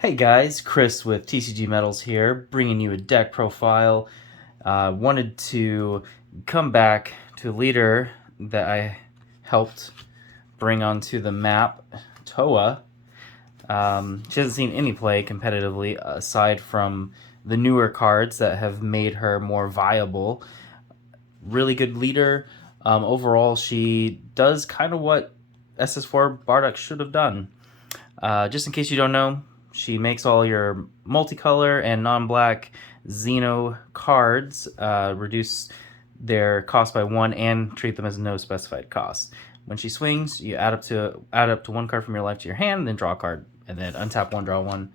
Hey guys, Chris with TCG Metals here, bringing you a deck profile. Wanted to come back to a leader that I helped bring onto the map, Towa. She hasn't seen any play competitively aside from the newer cards that have made her more viable. Really good leader. Overall, she does kind of what SS4 Bardock should have done. Just in case you don't know, she makes all your multicolor and non-black Xeno cards reduce their cost by 1 and treat them as no specified cost. When she swings, you add up to 1 card from your life to your hand, then draw a card, and then untap 1, draw 1.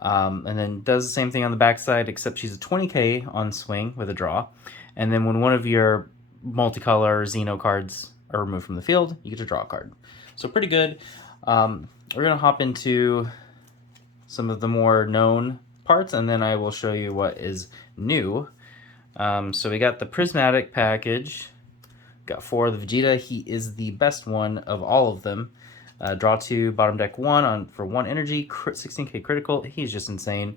And then does the same thing on the backside, except she's a 20k on swing with a draw. And then when one of your multicolor Xeno cards are removed from the field, you get to draw a card. So pretty good. We're going to hop into some of the more known parts, and then I will show you what is new. So we got the Prismatic package. Got 4 of the Vegeta. He is the best one of all of them. Draw 2, bottom deck 1 for 1 energy, 16k critical. He's just insane.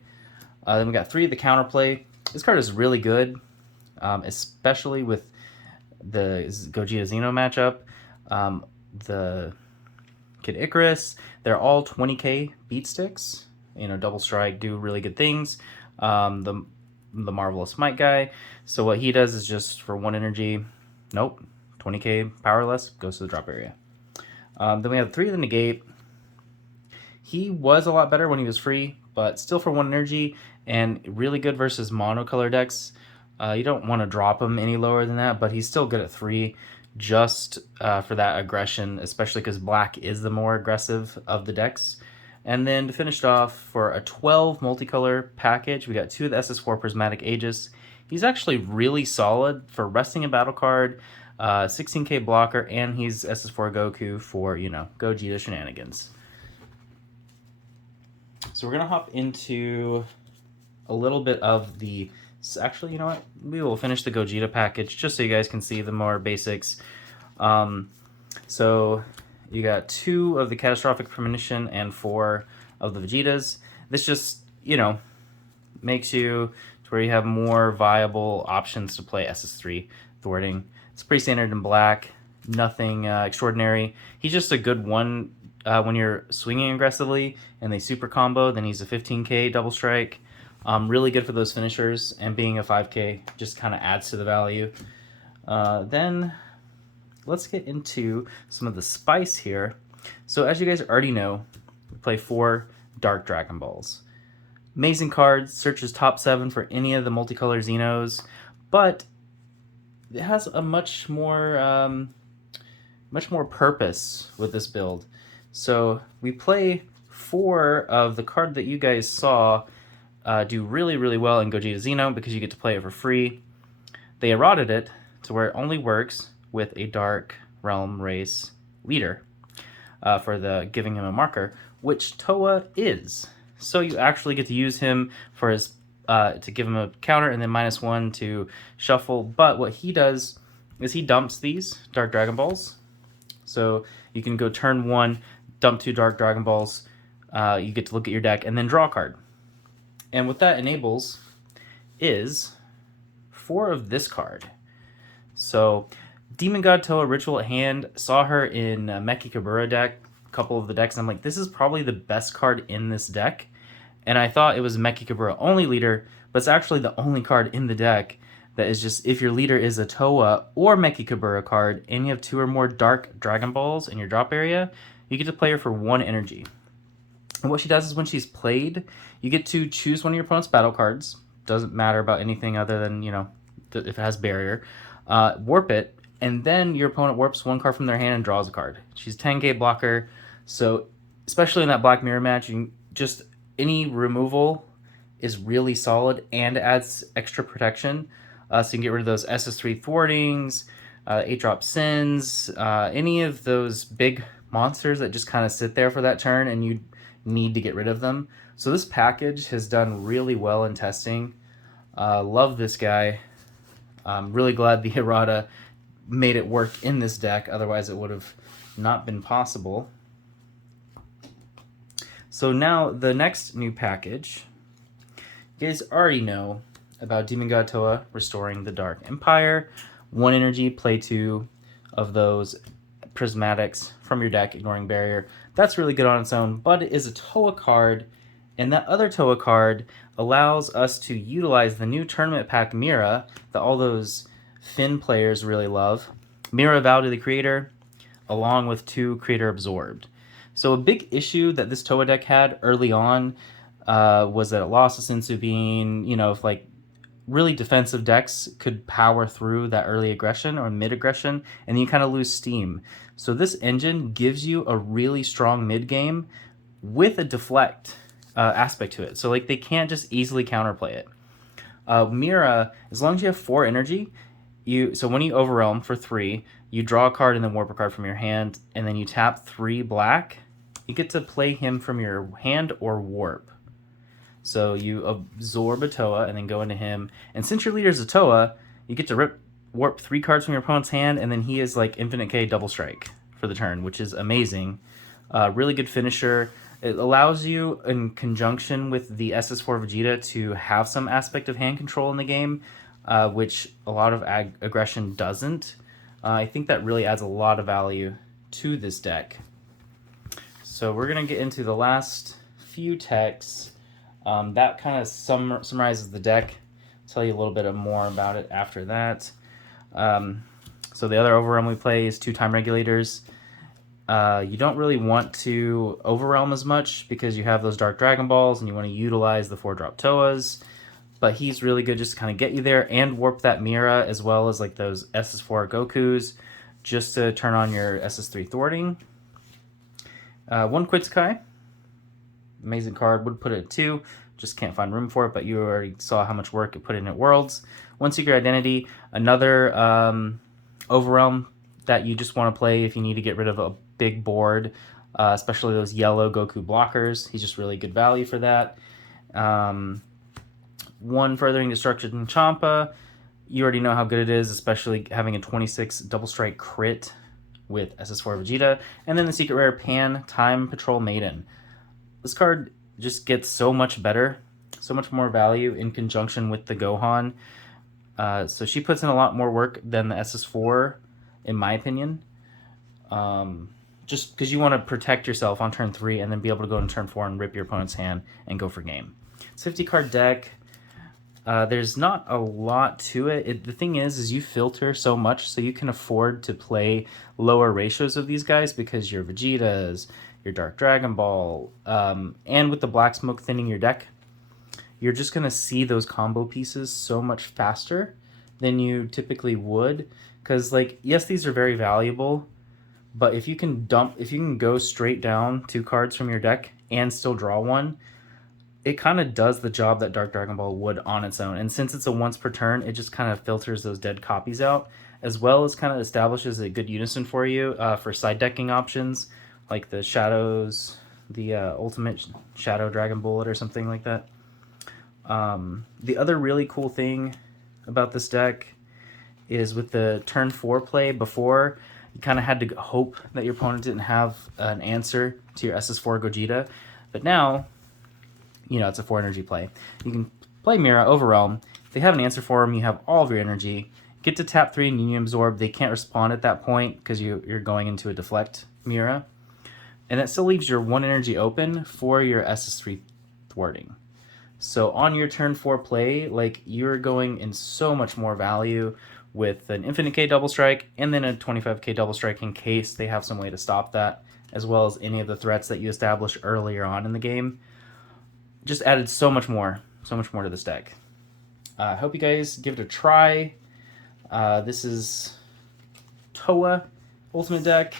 Then we got 3 of the counterplay. This card is really good, especially with the Gogeta Xeno matchup. The Kid Icarus, they're all 20k beat sticks. You know, double strike, do really good things. The Marvelous Might guy. So what he does is just for 1 energy, nope, 20k powerless, goes to the drop area. Then we have 3 of the negate. He was a lot better when he was free, but still for 1 energy and really good versus monocolor decks. You don't want to drop him any lower than that, but he's still good at 3 just for that aggression, especially because black is the more aggressive of the decks. And then to finish it off, for a 12 multicolor package, we got 2 of the SS4 Prismatic Aegis. He's actually really solid for resting a battle card, 16k blocker, and he's SS4 Goku for, you know, Gogeta shenanigans. So we're going to hop into a little bit of the... Actually, you know what? We will finish the Gogeta package just so you guys can see the more basics. So you got 2 of the Catastrophic Premonition and 4 of the Vegetas. This just, you know, makes you to where you have more viable options to play SS3 thwarting. It's pretty standard in black, nothing extraordinary. He's just a good one when you're swinging aggressively and they super combo. Then he's a 15k double strike. Really good for those finishers, and being a 5k just kind of adds to the value. Then let's get into some of the spice here. So as you guys already know, we play 4 Dark Dragon Balls. Amazing cards, searches top 7 for any of the multicolor Xenos, but it has a much more purpose with this build. So we play 4 of the card that you guys saw do really well in Gogeta Xeno because you get to play it for free. They eroded it to where it only works with a Dark Realm race leader for the giving him a marker, which Towa is. So you actually get to use him for his to give him a counter and then -1 to shuffle. But what he does is he dumps these Dark Dragon Balls. So you can go turn 1, dump 2 Dark Dragon Balls. You get to look at your deck and then draw a card. And what that enables is 4 of this card. So Demon God Towa Ritual at hand, saw her in Meki Kabura deck, a couple of the decks, and I'm like, this is probably the best card in this deck. And I thought it was Meki Kabura only leader, but it's actually the only card in the deck that is just, if your leader is a Towa or Meki Kabura card, and you have 2 or more Dark Dragon Balls in your drop area, you get to play her for 1 energy. And what she does is when she's played, you get to choose one of your opponent's battle cards. Doesn't matter about anything other than, you know, if it has barrier. Warp it, and then your opponent warps 1 card from their hand and draws a card. She's 10k blocker, so especially in that Black Mirror match, you can just any removal is really solid and adds extra protection. So you can get rid of those SS3 thwartings, 8-drop sins, any of those big monsters that just kind of sit there for that turn and you need to get rid of them. So this package has done really well in testing. Love this guy. I'm really glad the errata made it work in this deck, otherwise it would have not been possible. So now the next new package, you guys already know about Demon God Towa restoring the Dark Empire. 1 energy, play 2 of those prismatics from your deck, ignoring barrier. That's really good on its own, but it is a Towa card, and that other Towa card allows us to utilize the new tournament pack Mira that all those Finn players really love. Mira Vow to the Creator, along with 2 Creator Absorbed. So a big issue that this Towa deck had early on was that it lost to Sensubin, if like really defensive decks could power through that early aggression or mid aggression, and then you kind of lose steam. So this engine gives you a really strong mid game with a deflect aspect to it. So like they can't just easily counterplay it. Mira, as long as you have 4 energy, so when you overwhelm for 3, you draw a card and then warp a card from your hand, and then you tap 3 black. You get to play him from your hand or warp. So you absorb a Towa and then go into him. And since your leader's a Towa, you get to warp 3 cards from your opponent's hand, and then he is like Infinite K double strike for the turn, which is amazing. Really good finisher. It allows you, in conjunction with the SS4 Vegeta, to have some aspect of hand control in the game, which a lot of aggression doesn't. I think that really adds a lot of value to this deck. So we're going to get into the last few techs. That kind of summarizes the deck. I'll tell you a little bit more about it after that. So the other overwhelm we play is 2 time regulators. You don't really want to overwhelm as much because you have those Dark Dragon Balls and you want to utilize the 4-drop Towas. But he's really good just to kind of get you there and warp that Mira, as well as like those SS4 Gokus, just to turn on your SS3 thwarting. 1 Quitsukai. Amazing card. Would put it at 2. Just can't find room for it, but you already saw how much work it put in at Worlds. 1 Secret Identity. Another overwhelm that you just want to play if you need to get rid of a big board, especially those yellow Goku blockers. He's just really good value for that. 1 Furthering Destruction Champa. You already know how good it is, especially having a 26 double strike crit with SS4 Vegeta. And then the secret rare Pan Time Patrol Maiden. This card just gets so much better, so much more value in conjunction with the Gohan. So she puts in a lot more work than the SS4, in my opinion. Just because you want to protect yourself on turn 3 and then be able to go in turn 4 and rip your opponent's hand and go for game. It's a 50 card deck. There's not a lot to it. The thing is you filter so much, so you can afford to play lower ratios of these guys because your Vegetas, your Dark Dragon Ball, and with the Black Smoke thinning your deck, you're just going to see those combo pieces so much faster than you typically would. Because, like, yes, these are very valuable, but if you can go straight down 2 cards from your deck and still draw 1, it kind of does the job that Dark Dragon Ball would on its own. And since it's a once per turn, it just kind of filters those dead copies out, as well as kind of establishes a good unison for you for side decking options, like the Shadows, the Ultimate Shadow Dragon Bullet or something like that. The other really cool thing about this deck is with the turn 4 play before, you kind of had to hope that your opponent didn't have an answer to your SS4 Gogeta. But now, it's a 4 energy play. You can play Mira, Overwhelm. If they have an answer for them, you have all of your energy. Get to tap 3 and Union Absorb. They can't respond at that point because you're going into a deflect Mira. And that still leaves your 1 energy open for your SS3 thwarting. So on your turn 4 play, like, you're going in so much more value with an Infinite K double strike and then a 25k double strike in case they have some way to stop that, as well as any of the threats that you established earlier on in the game. Just added so much more to this deck. I hope you guys give it a try. This is Towa Ultimate Deck.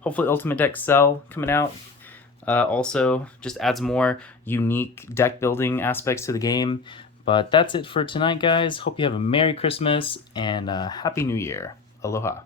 Hopefully Ultimate Deck Cell coming out. Also, just adds more unique deck building aspects to the game. But that's it for tonight, guys. Hope you have a Merry Christmas and a Happy New Year. Aloha.